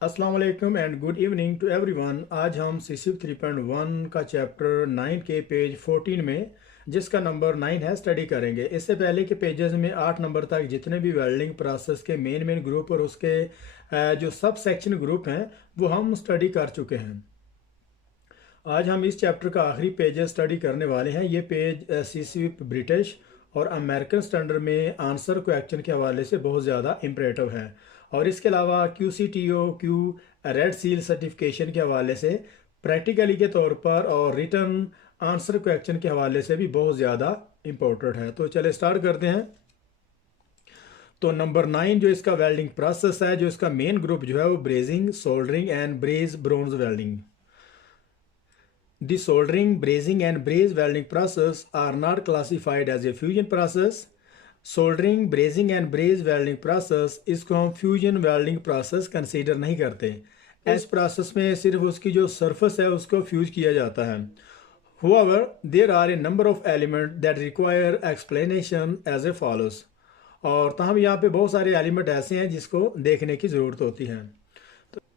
अस्सलाम वालेकुम and good evening to everyone. आज हम सीसीफ 3.1 का चैप्टर 9 के पेज 14 में, जिसका नंबर 9 है, स्टडी करेंगे। इससे पहले के पेजेस में 8 नंबर तक जितने भी वेल्डिंग प्रोसेस के मेन ग्रुप और उसके जो सब सेक्शन ग्रुप हैं वो हम स्टडी कर चुके हैं। आज हम इस चैप्टर का आखिरी पेजेस स्टडी करने वाले हैं। ये पेज सीसीफ ब्रिटिश और अमेरिकन स्टैंडर्ड में आंसर क्वेश्चन के हवाले से बहुत ज़्यादा इम्परेटिव है, और इसके अलावा QCTO रेड सील सर्टिफिकेशन के हवाले से प्रैक्टिकली के तौर पर और रिटर्न आंसर क्वेश्चन के हवाले से भी बहुत ज़्यादा इम्पोर्टेंट है। तो चले स्टार्ट करते हैं। तो नंबर 9 जो इसका वेल्डिंग प्रोसेस है, जो इसका मेन ग्रुप जो है वो brazing, soldering and braze bronze welding. The soldering, brazing and braze welding process are not classified as a fusion process. Soldering, brazing and ब्रेज welding process, इसको हम फ्यूजन वेल्डिंग प्रोसेस कंसीडर नहीं करते। इस process में सिर्फ उसकी जो सरफेस है उसको फ्यूज किया जाता है। However, there are a number of elements that require explanation as a follows. और तहम यहाँ पे बहुत सारे एलिमेंट ऐसे हैं जिसको देखने की ज़रूरत होती है।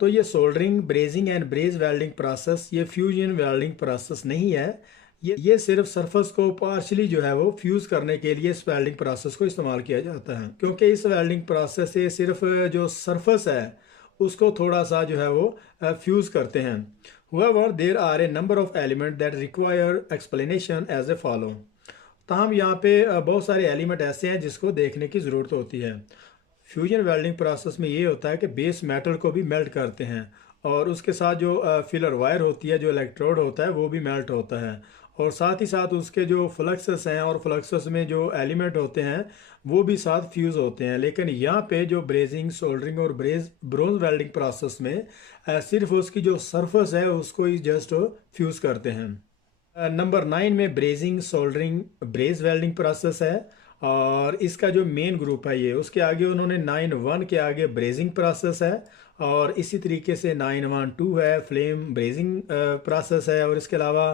तो ये soldering, brazing and ब्रेज welding process ये फ्यूजन वेल्डिंग प्रोसेस नहीं है। ये सिर्फ सरफेस को पार्शली जो है वो फ्यूज करने के लिए इस वेल्डिंग प्रोसेस को इस्तेमाल किया जाता है, क्योंकि इस वेल्डिंग प्रोसेस से सिर्फ जो सरफेस है उसको थोड़ा सा जो है वो फ्यूज करते हैं। However, there are a number of elements that require explanation as a follow. ताहम यहाँ पे बहुत सारे एलिमेंट ऐसे हैं जिसको देखने की ज़रूरत होती है। फ्यूजन वेल्डिंग प्रोसेस में ये होता है कि बेस मेटल को भी मेल्ट करते हैं, और उसके साथ जो फिलर वायर होती है, जो इलेक्ट्रोड होता है, वो भी मेल्ट होता है, और साथ ही साथ उसके जो फ्लक्सेस हैं और फ्लक्सेस में जो एलिमेंट होते हैं वो भी साथ फ्यूज़ होते हैं। लेकिन यहाँ पे जो ब्रेजिंग, सोल्डरिंग और ब्रोंज वेल्डिंग प्रोसेस में सिर्फ उसकी जो सरफेस है उसको ही जस्ट फ्यूज़ करते हैं। नंबर 9 में ब्रेजिंग, सोल्डरिंग, ब्रेज वेल्डिंग प्रोसेस है, और इसका जो मेन ग्रुप है ये, उसके आगे उन्होंने 9.1 के आगे ब्रेजिंग प्रोसेस है, और इसी तरीके से 9.1.2 है, फ्लेम ब्रेजिंग प्रोसेस है, और इसके अलावा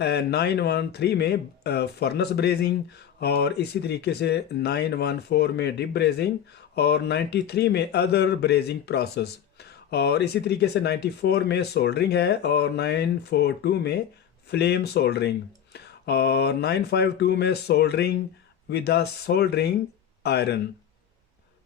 9.1.3 में फर्नेस ब्रेजिंग, और इसी तरीके से 9.1.4 में डिप ब्रेजिंग, और 93 में अदर ब्रेजिंग प्रोसेस, और इसी तरीके से 94 में सोल्डरिंग है, और 942 में फ्लेम सोल्डरिंग, और 952 में soldering with the soldering iron,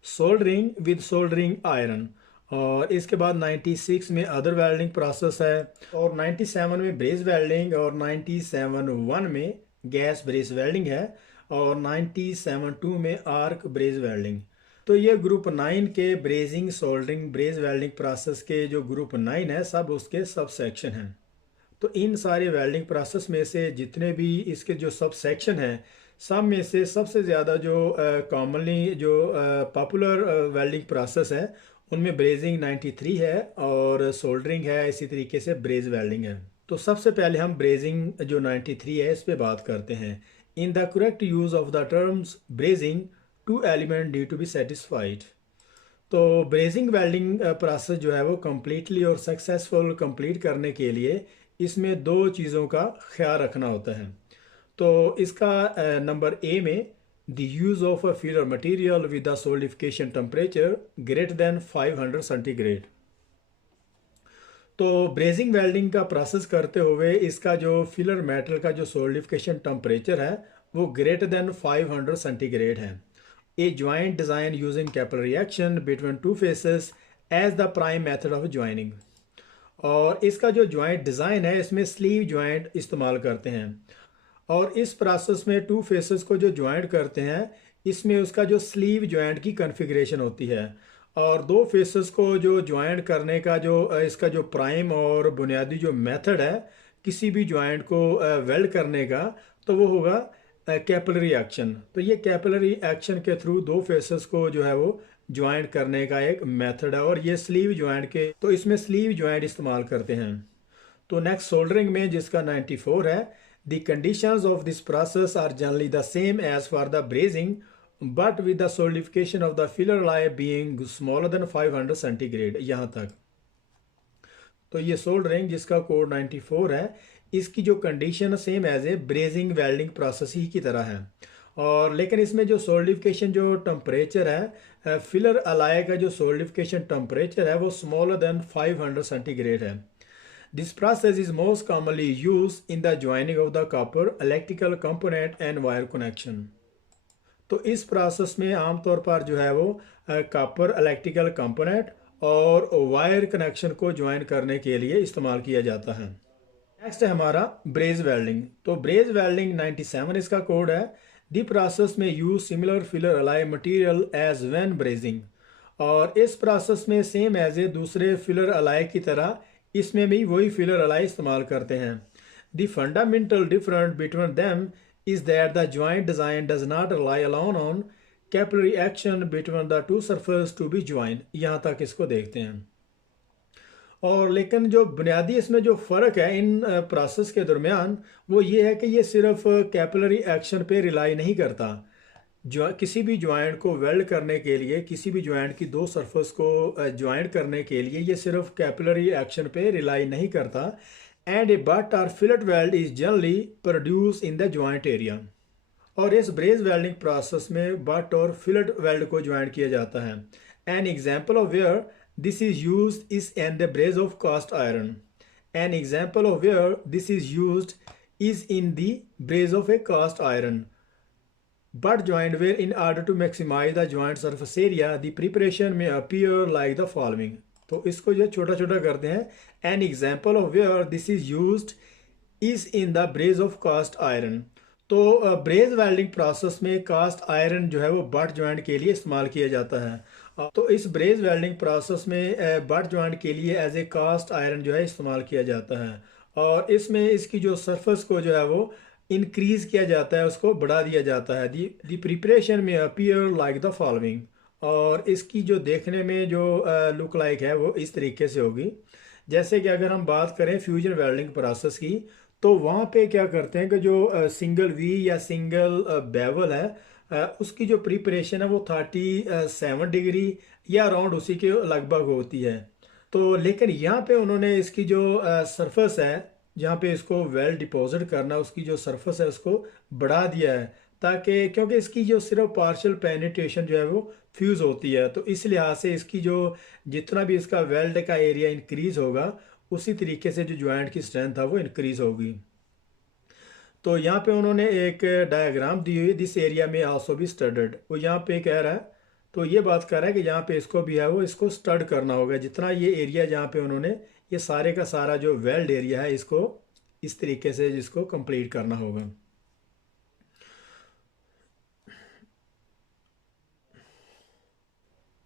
soldering with soldering iron, और इसके बाद 96 में अदर वेल्डिंग प्रोसेस है, और 97 में ब्रेज वेल्डिंग, और 97.1 में गैस ब्रेज वेल्डिंग है, और 97.2 में आर्क ब्रेज वेल्डिंग। तो ये ग्रुप 9 के ब्रेजिंग, सोल्डरिंग, ब्रेज वेल्डिंग प्रोसेस के जो ग्रुप 9 है सब उसके सब सेक्शन हैं। तो इन सारे वेल्डिंग प्रोसेस में से जितने भी इसके जो सब सेक्शन हैं, सब में से सबसे ज़्यादा जो कॉमनली जो पॉपुलर वेल्डिंग प्रोसेस है उनमें ब्रेजिंग 93 है, और सोल्डरिंग है, इसी तरीके से ब्रेज वेल्डिंग है। तो सबसे पहले हम ब्रेजिंग जो 93 है इस पे बात करते हैं। In the correct use of the terms brazing, 2 element need to be satisfied. तो ब्रेजिंग वेल्डिंग प्रोसेस जो है वो कम्प्लीटली और सक्सेसफुल कंप्लीट करने के लिए इसमें 2 चीज़ों का ख्याल रखना होता है। तो इसका नंबर ए में the use of a filler material with the solidification temperature greater than 500 centigrade. तो ब्रेजिंग वेल्डिंग का प्रोसेस करते हुए इसका जो फिलर मेटल का जो सोलिडिफिकेशन टेम्परेचर है वो ग्रेटर देन 500 सेंटीग्रेड है। A joint design using capillary reaction between 2 faces as the prime method of joining. और इसका जो ज्वाइंट डिज़ाइन है इसमें स्लीव ज्वाइंट इस्तेमाल करते हैं, और इस प्रोसेस में 2 फेसेस को जो ज्वाइंट करते हैं इसमें उसका जो स्लीव ज्वाइंट की कॉन्फ़िगरेशन होती है, और 2 फेसेस को जो ज्वाइंट करने का जो इसका जो प्राइम और बुनियादी जो मेथड है किसी भी ज्वाइंट को वेल्ड करने का, तो वो होगा कैपिलरी एक्शन। तो ये कैपिलरी एक्शन के थ्रू 2 फेसेस को जो है वो ज्वाइंट करने का एक मेथड है, और ये स्लीव ज्वाइंट के, तो इसमें स्लीव ज्वाइंट इस्तेमाल करते हैं। तो नेक्स्ट सोल्डरिंग में जिसका 94 है, the conditions of this process are generally the same as for the brazing, but with the solidification of the filler layer being smaller than 500 centigrade. यहाँ तक तो ये सोल्डरिंग जिसका कोड 94 है, इसकी जो condition same as a brazing welding process ही की तरह है, और लेकिन इसमें जो सोल्डिफिकेशन जो टेम्परेचर है, फिलर अलाय का जो सोल्डिफिकेशन टेम्परेचर है वो स्मॉलर देन 500 सेंटीग्रेड है। This process is most commonly use in the joining of the copper electrical component and wire connection. तो इस प्रोसेस में आमतौर पर जो है वो कॉपर इलेक्ट्रिकल कंपोनेंट और वायर कनेक्शन को ज्वाइन करने के लिए इस्तेमाल किया जाता है। नेक्स्ट है हमारा ब्रेज वेल्डिंग। तो ब्रेज वेल्डिंग 97 इसका कोड है। दी प्रोसेस में use similar filler alloy material as when brazing. और इस प्रोसेस में सेम एज ए दूसरे फिलर अलाई की तरह इसमें भी वही फिलर अलाई इस्तेमाल करते हैं। The fundamental difference between them is that the joint design does not rely alone on capillary action between the two surfaces to be joined। यहाँ तक इसको देखते हैं। और लेकिन जो बुनियादी इसमें जो फ़र्क है इन प्रोसेस के दरमियान वो ये है कि ये सिर्फ कैपिलरी एक्शन पे रिलाई नहीं करता। जो किसी भी ज्वाइंट को वेल्ड करने के लिए, किसी भी ज्वाइंट की दो सरफेस को ज्वाइंट करने के लिए ये सिर्फ कैपिलरी एक्शन पे रिलाई नहीं करता। एंड ए बट और fillet weld is generally produce in the joint area. और इस ब्रेज वेल्डिंग प्रोसेस में बट और फिलेट वेल्ड को ज्वाइंट किया जाता है। An example of where this is use is an the braze of cast iron. An example of where this is use is in the braze of a cast iron but joined where in order to maximize the joint surface area the preparation may appear like the following। तो इसको जो छोटा छोटा करते हैं। an example of where this is used is in the braze of cast iron। तो ब्रेज welding process में cast iron जो है वो बट जॉइंट के लिए इस्तेमाल किया जाता है। तो इस ब्रेज वेल्डिंग प्रोसेस में बट जॉइंट के लिए एज ए कास्ट आयरन जो है इस्तेमाल किया जाता है। और इसमें इसकी जो सरफेस को जो है वो इंक्रीज किया जाता है, उसको बढ़ा दिया जाता है। दी प्रिपरेशन में अपीयर लाइक द फॉलोइंग। और इसकी जो देखने में जो लुक लाइक है वो इस तरीके से होगी। जैसे कि अगर हम बात करें फ्यूजन वेल्डिंग प्रोसेस की तो वहाँ पे क्या करते हैं कि जो सिंगल वी या सिंगल बेवल है उसकी जो प्रिपरेशन है वो 37 डिग्री या अराउंड उसी के लगभग होती है। तो लेकिन यहाँ पे उन्होंने इसकी जो सरफेस है जहाँ पे इसको वेल डिपॉजिट करना उसकी जो सरफेस है उसको बढ़ा दिया है ताकि, क्योंकि इसकी जो सिर्फ पार्शियल पेनिट्रेशन जो है वो फ्यूज़ होती है। तो इस लिहाज से इसकी जो जितना भी इसका वेल्ड का एरिया इंक्रीज होगा उसी तरीके से जो ज्वाइंट की स्ट्रेंथ है वो इंक्रीज होगी। तो यहाँ पे उन्होंने एक डायग्राम दी हुई दिस एरिया में आल्सो भी स्टडेड। वो यहाँ पे कह रहा है, तो ये बात कर रहा है कि यहाँ पे इसको भी है वो इसको स्टड करना होगा। जितना ये एरिया जहाँ पे उन्होंने ये सारे का सारा जो वेल्ड एरिया है इसको इस तरीके से जिसको कंप्लीट करना होगा।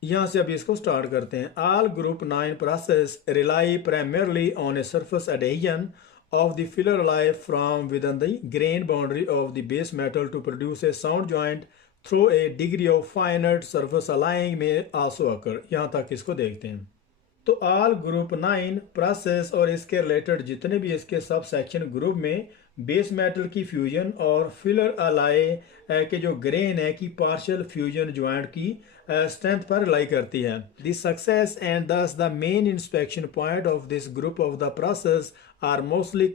यहाँ से अभी इसको स्टार्ट करते हैं। All group 9 process rely primarily on a surface adhesion of the filler alloy from within the grain boundary of the base metal to produce a sound joint through a degree of finite surface allying may also occur। यहाँ तक इसको देखते हैं। तो all group 9 process और इसके related जितने भी इसके सब सेक्शन ग्रुप में बेस मेटल की फ्यूजन और फिलर अलाय के जो ग्रेन है की पार्शियल फ्यूजन ज्वाइंट की स्ट्रेंथ पर रिलाई करती है। The success and thus the main inspection point of this group of the process are mostly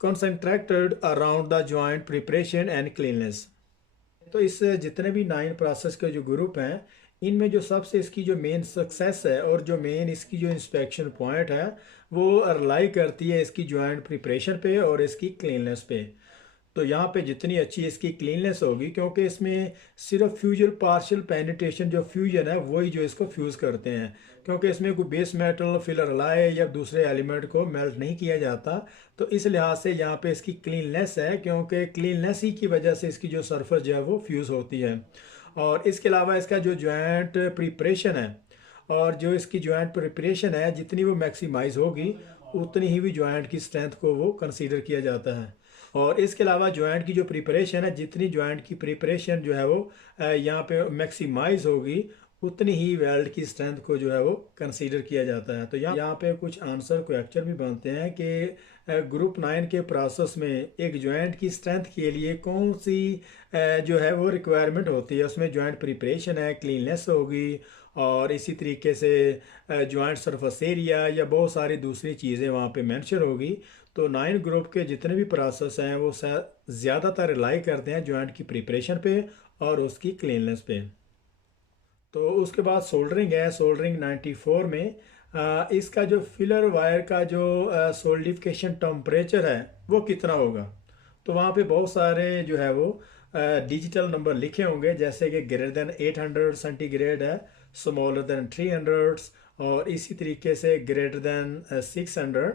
concentrated around the joint preparation and cleanliness। तो इस जितने भी 9 प्रोसेस के जो ग्रुप हैं इनमें जो सबसे इसकी जो मेन सक्सेस है और जो मेन इसकी जो इंस्पेक्शन पॉइंट है वो रिलाई करती है इसकी ज्वाइंट प्रिपरेशन पे और इसकी क्लीननेस पे। तो यहाँ पे जितनी अच्छी इसकी क्लीननेस होगी, क्योंकि इसमें सिर्फ फ्यूजन पार्शियल पेनिट्रेशन जो फ्यूजन है वही जो इसको फ्यूज़ करते हैं, क्योंकि इसमें कोई बेस मेटल फिलर लाए या दूसरे एलिमेंट को मेल्ट नहीं किया जाता। तो इस लिहाज से यहाँ पे इसकी क्लीननेस है, क्योंकि क्लीननेस ही की वजह से इसकी जो सरफेस जो है वो फ्यूज़ होती है। और इसके अलावा इसका जो जॉइंट प्रिपरेशन है और जो इसकी जॉइंट प्रिपरेशन है जितनी वो मैक्सिमाइज होगी उतनी ही भी जॉइंट की स्ट्रेंथ को वो कंसीडर किया जाता है। और इसके अलावा जॉइंट की जो प्रिपरेशन है जितनी जॉइंट की प्रिपरेशन जो है वो यहाँ पे मैक्सिमाइज होगी उतनी ही वेल्ड की स्ट्रेंथ को जो है वो कंसीडर किया जाता है। तो यहाँ पे कुछ आंसर क्वेश्चन भी बनते हैं कि ग्रुप 9 के प्रोसेस में एक जॉइंट की स्ट्रेंथ के लिए कौन सी जो है वो रिक्वायरमेंट होती है। उसमें जॉइंट प्रिपरेशन है, क्लीननेस होगी और इसी तरीके से जॉइंट सरफेस एरिया या बहुत सारी दूसरी चीज़ें वहाँ पे मेंशन होगी। तो 9 ग्रुप के जितने भी प्रोसेस हैं वो ज़्यादातर रिलाई करते हैं जॉइंट की प्रिपरेशन पे और उसकी क्लीननेस पे। तो उसके बाद सोल्डरिंग है। सोल्डरिंग 94 में इसका जो फिलर वायर का जो सोल्डिफिकेशन टेम्परेचर है वो कितना होगा। तो वहाँ पे बहुत सारे जो है वो डिजिटल नंबर लिखे होंगे, जैसे कि ग्रेटर देन 800 सेंटीग्रेड है, स्मॉलर देन 300 और इसी तरीके से ग्रेटर देन 600।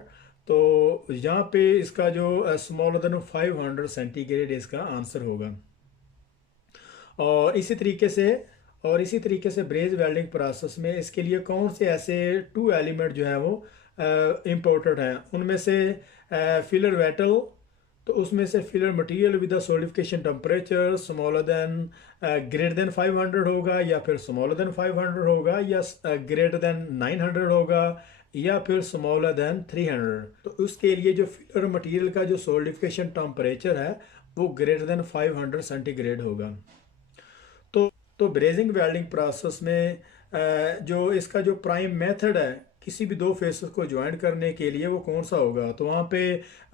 तो यहाँ पे इसका जो स्मॉलर देन 500 सेंटीग्रेड इसका आंसर होगा। और इसी तरीके से ब्रेज वेल्डिंग प्रोसेस में इसके लिए कौन से ऐसे 2 एलिमेंट जो है वो इम्पोर्टेंट हैं। उनमें से फिलर वेटल, तो उसमें से filler material with the solidification temperature smaller than greater than 500 होगा, या फिर स्मॉलर देन 500 होगा, या ग्रेटर देन 900 होगा, या फिर स्मॉलर देन 300। तो उसके लिए जो फिलर मटेरियल का जो सोलिडिफिकेशन टेम्परेचर है वो ग्रेटर देन 500 सेंटीग्रेड होगा। तो ब्रेजिंग वेल्डिंग प्रोसेस में जो इसका जो प्राइम मेथड है किसी भी दो फेसेस को ज्वाइन करने के लिए वो कौन सा होगा। तो वहाँ पे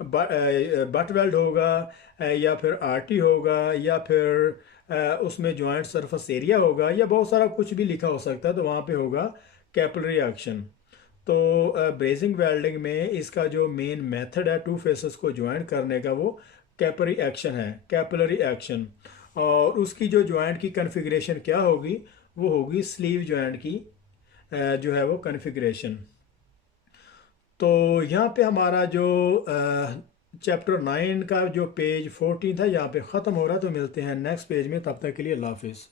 बट वेल्ड होगा, या फिर आरटी होगा, या फिर उसमें ज्वाइंट सरफेस एरिया होगा, या बहुत सारा कुछ भी लिखा हो सकता है। तो वहाँ पे होगा कैपिलरी एक्शन। तो ब्रेजिंग वेल्डिंग में इसका जो मेन मेथड है 2 फेसेस को ज्वाइन करने का वो कैपिलरी एक्शन है, कैपिलरी एक्शन। और उसकी जो जॉइंट की कन्फिग्रेशन क्या होगी, वो होगी स्लीव जॉइंट की जो है वो कन्फिग्रेशन। तो यहाँ पे हमारा जो चैप्टर 9 का जो पेज 14 था यहाँ पे ख़त्म हो रहा है। तो मिलते हैं नेक्स्ट पेज में, तब तक के लिए अल्लाह हाफिज़।